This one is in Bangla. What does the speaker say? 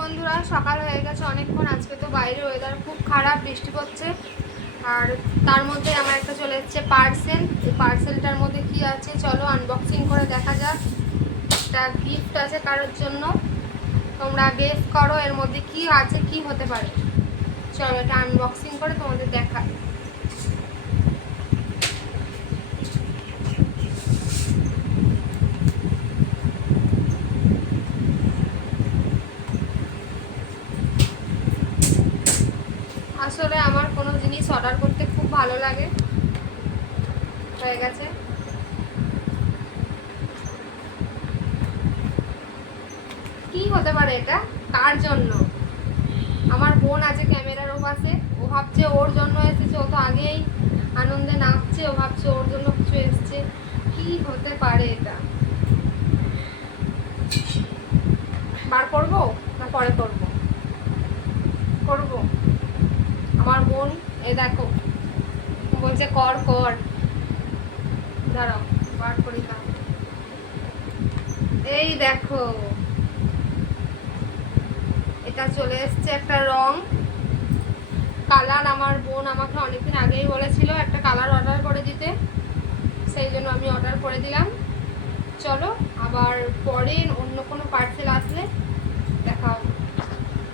বন্ধুরা, সকাল হয়ে গেছে অনেকক্ষণ। আজকে তো বাইরে ওয়েদার খুব খারাপ, বৃষ্টি পড়ছে। আর তার মধ্যে আমার একটা চলে এসেছে পার্সেল। এই পার্সেলটার মধ্যে কি আছে চলো আনবক্সিং করে দেখা যাক। একটা গিফট আছে কারোর জন্য, তোমরা গেস করো এর মধ্যে কি আছে, কি হতে পারে। চলো এটা আনবক্সিং করে তোমাদের দেখাই। আসলে আমার কোনো জিনিস অর্ডার করতে খুব ভালো লাগে। হয়ে গেছে। কি হতে পারে এটা, কার জন্য? আমার বোন আছে ক্যামেরার ওপাশে, ও ভাবছে ওর জন্য এসেছে। ও তো আগেই আনন্দে নাচছে, ও ভাবছে ওর জন্য কিছু এসছে। কি হতে পারে এটা? বার করবো না পরে করবো? করবো। আমার বোন এ দেখো বলছে কর কর, দাঁড়াও বার করি। এই দেখো, এটা চলে এসছে একটা রং কালার। আমার বোন আমাকে অনেকদিন আগেই বলেছিল একটা কালার অর্ডার করে দিতে, সেই জন্য আমি অর্ডার করে দিলাম। চলো আবার পরে অন্য কোনো পার্সেল আসলে দেখা হবে।